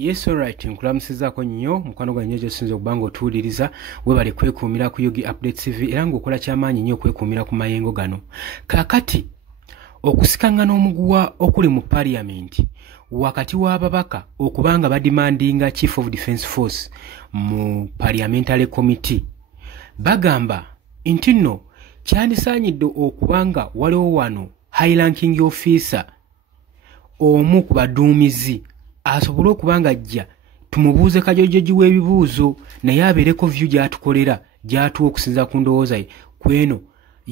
Yes, alright. Nkulamusizaako nnyo mukwano gwa nnyo gy'osinza okubanga otuwuliriza weebale kwekuumira ku Yogi Update TV era ng'okola ky'amaanyi nnyo okwekuumira ku mayengo gano. Kaakati okusikangana omuguwa okuli mu Parliament wakati w'ababaka okubanga badimandinga Chief of Defence Force mu Parliamentary Committee bagamba nti nno kyandisaanyidde okubanga waliwo wano high ranking officer omu ku baduumizi asobole okubanga ajja tumubuuze kajojoji w'ebibuuzo naye abeereko view gy'atukolera gy'atuwa okusinza ku ndowooza ye kweno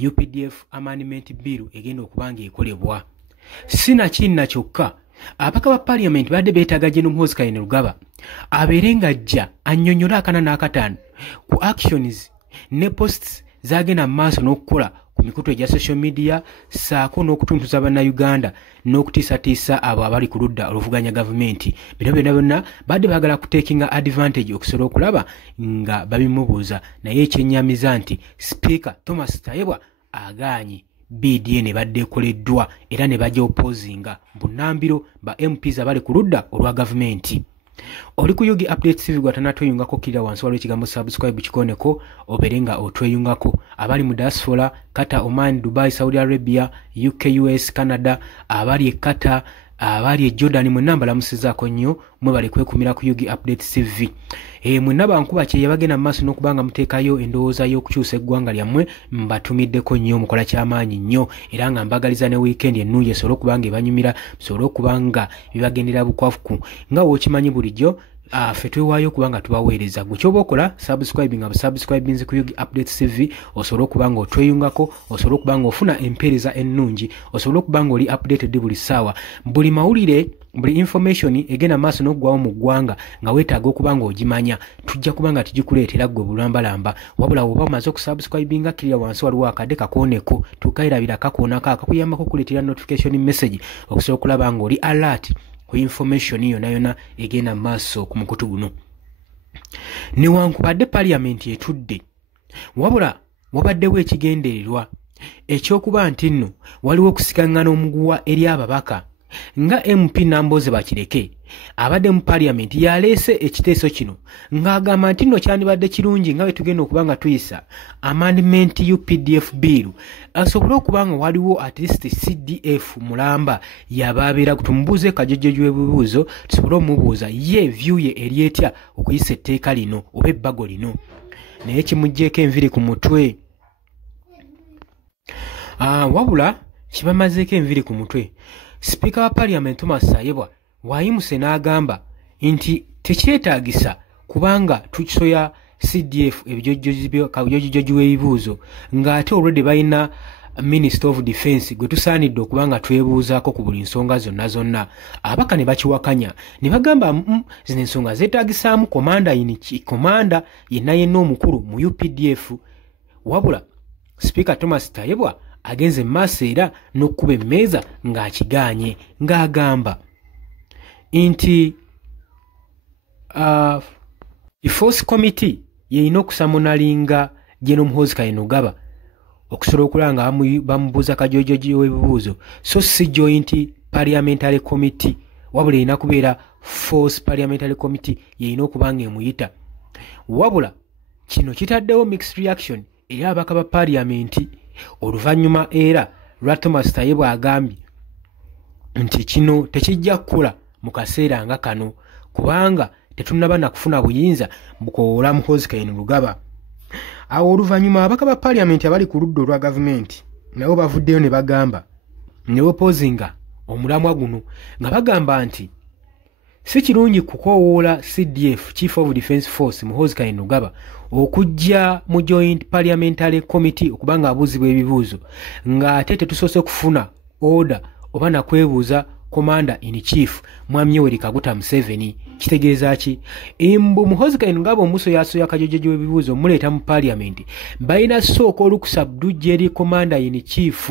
UPDF amendment bill egenda okubanga ekolebwa. Sinakina kyokka ababaka ba Parliament badde beetaaga General Muhoozi Kainerugaba abeere ng'ajja annyonnyola akana n'akataano ku actions ne posts zagenda mu maaso n'okukola ku mikutu egya social media saako n'okutuntuza bannayuganda n'okutiisatiisa abo abali ku ludda oluvuganya gavumenti. Bino byonna badde baagala kuteekinga advantage okusobola okulaba nga babimubuuza naye ekyennyamiza nti Speaker Thomas Tayebwa agaanye BDN badde ekoleddwa era ne bajja opposinga bunnambiro ba MPs abali ku ludda olwa gavumenti. Oli ku Yogi Update TV gwatanatweyungako kira wansi waliwo ekigambo subscribe kikoneko obeere nga otweyungako abali mu diaspora Qatar, Oman, Dubai, Saudi Arabia, UK, US, Canada, abali e Qatar, abali e Jordan mwenna mbalamusizaako nnyo mwebale kwekumira ku Yogi Update TV. Mwenna bankuba kye yabagenda mu maaso n'okubanga muteekayo endowooza y'okukyusa eggwanga lyammwe mbatumiddeko nnyo mukola ky'amaanyi nnyo era nga mbagaliza ne weekend ennungi esobole okubanga ebanyumira bisobole okubanga bibagendera bukwafuku nga w'okimanyi bulijjo ffe twewaayo okubanga tubaweereza gwe ky'oba okola subscribing abusubscribinzi ku Yogi Update TV osobole okubanga otweyungako osobole okubanga ofuna empeereza ennungi osobole okubanga oli updated buli ssaawa buli mawulire buli information egenda maaso n'oggwawo mu ggwanga nga weetaaga okubanga ogimanya tujja kubanga tugikuleetera ggwe bulambalamba wabula oba omaze okusubscribinga kirya wansi waliwo akadde kakooneko tukayirabira kakoonako akakuyambako okuleetera notification message okusobola okulaba nga oli alert ku information yonna egenda maaso ku mukutu guno. Newankubadde Parliament etudde wabula wabaddewo ekigendererwa ekyokuba nti nno waliwo okusikangana omuguwa eri ababaka nga MP Namboze Bakireke abadde mu Parliament yaleese ekiteeso kino ng'agamba nti nno kyandibadde kirungi nga bwe tugenda okubanga tuyisa amendment UPDF bill asobole okubanga waliwo at least CDF mulamba yabaabeera tumubuuze kajojoji w'ebibuuzo tusobole omubuuza ye view ye eri etya okuyisa etteeka lino oba ebbago lino naye kimugjeeko enviri ku mutwe. Wabula kibamazeeko enviri ku mutwe Speaker wa Parliament Thomas Tayebwa wayimuse n'agamba nti tekyetaagisa kubanga tukisoya CDF kabujojoji w'ebibuuzo ng'ate already balina Minister of Defence gwe tusaanidde okubanga twebuuzaako ku buli nsonga zonna. Abaka ne bakiwakanya ne bagamba zino ensonga zeetaagisaamu komanda yenna omukulu mu UPDF wabula Speaker Thomas Tayebwa agenze maaso era n'okkuba emmeeza ng'akigaanye ng'agamba nti Force Committee yeyina okusamunalinga General Muhoozi Kainerugaba okusobola okulaba nga bamubuuza kajojoji w'ebibuuzo so si Joint Parliamentary Committee wabula erina kubeera Force Parliamentary Committee yeyina okuba nga emuyita wabula kino kitaddewo mixed reaction eri ababaka ba Parliament oluvannyuma era lwa Thomas Tayebwa agambye nti kino tekijja kukula mu kaseera nga kano kubanga tetunnaba na kufuna buyinza bukoola Muhoozi Kainerugaba. Awo oluvannyuma ababaka ba Parliament abali ku ludda olwa gavumenti nabo bavuddeyo ne bagamba ne opposinga omulamwa guno nga bagamba nti si kirungi kukoowoola CDF Chief of Defence Force Muhoozi Kainerugaba okujja mu Joint Parliamentary Committee okubanga abuuzibwa ebibuuzo ng'ate tetusoose kufuna order oba nakwebuuza Commander in Chief Mwami Yoweri Kaguta Museveni. Kitegeeza ki? Mbu Muhoozi Kainerugaba omusoyasoya kajojoji w'ebibuuzo muleeta mu Parliament balina sooka olukusabdujja eri Commander in Chief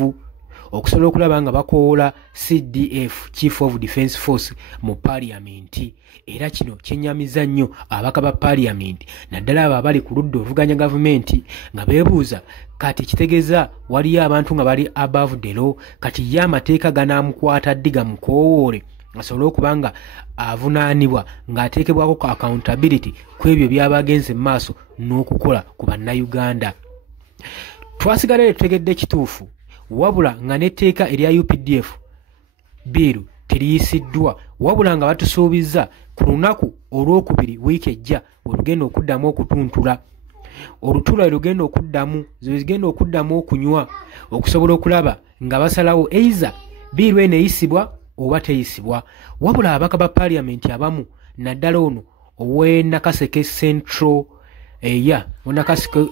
okusobola okulaba nga bakoola CDF Chief of Defence Force mu Parliament era kino kyennyamiza nnyo ababaka ba Parliament naddala abo abali ku ludda oluvuganya gavumenti nga beebuuza kati kitegeeza waliyo abantu nga bali above the law kati ye amateeka ganaamukwata ddi gamukoowoole asobole okubanga avunaanibwa ng'ateekebwako accountability ku ebyo by'abagenze mu maaso n'okukola ku bannayuganda. Twasigala tutegedde kituufu wabula nga n'etteeka erya UPDF biiru teriyisiddwa, wabula nga batusuubizza ku lunaku olwokubiri wiiki ejja bwe lugenda okuddamu okutuntula. Olutula lugenda okuddamu okunywa okusobola okulaba nga basalawo eiza biiru eno eyisibwa oba teyisibwa. Wabula ababaka ba paaliyamenti abamu naddala ono ow'e Nakaseke Central Nakaseke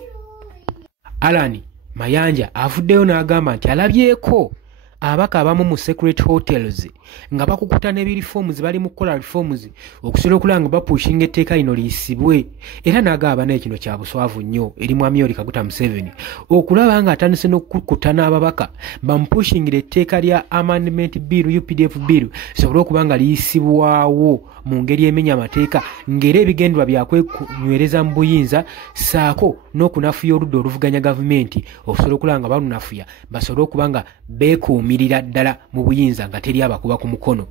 Alan Mayanja avuddeyo n'agamba nti alabyeko abaka abamu mu secret hotels nga bakukuta n'ebiriforms bali mu kukola reforms okusobola okulaba nga bapushinga etteeka lino liyisibwe, era n'agamba naye kino kya buswavu nnyo eri Mwami Yoweri Kaguta Museveni okulaba nga atandise n'okukuta n'ababaka bamupushingira etteeka lya amendment bill UPDF bill sobole okuba nga liyisibwawo mu ngeri emenya amateeka, ng'era ebigendwa byakwekunywereza mu buyinza saako n'okunafuya oludda oluvuganya gavumenti okusobola okulaba nga balunafuya basobole okuba nga beekuumirira ddala mu buyinza nga teri abakuba ku mukono.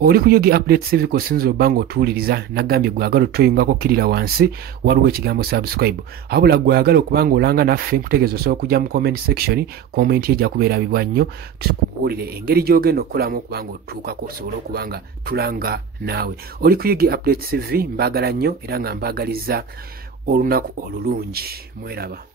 Oli ku Yogi Update TV kosinza obanga otuwuliriza nagambye gwagala otoyungako kirira wansi waliwo ekigambo subscribe, wabula gwagala okubanga olanga naffe nkutegeeza osobola okujja mu comment section, comment ejja kubeera bibwa nnyo tukubuulire engeri gy'ogenda okukolamu okubanga otuukako osobole okubanga tulanga naawe. Oli ku Yogi Update TV mbaagala nnyo era nga mbaagaliza olunaku olulungi. Mweraba.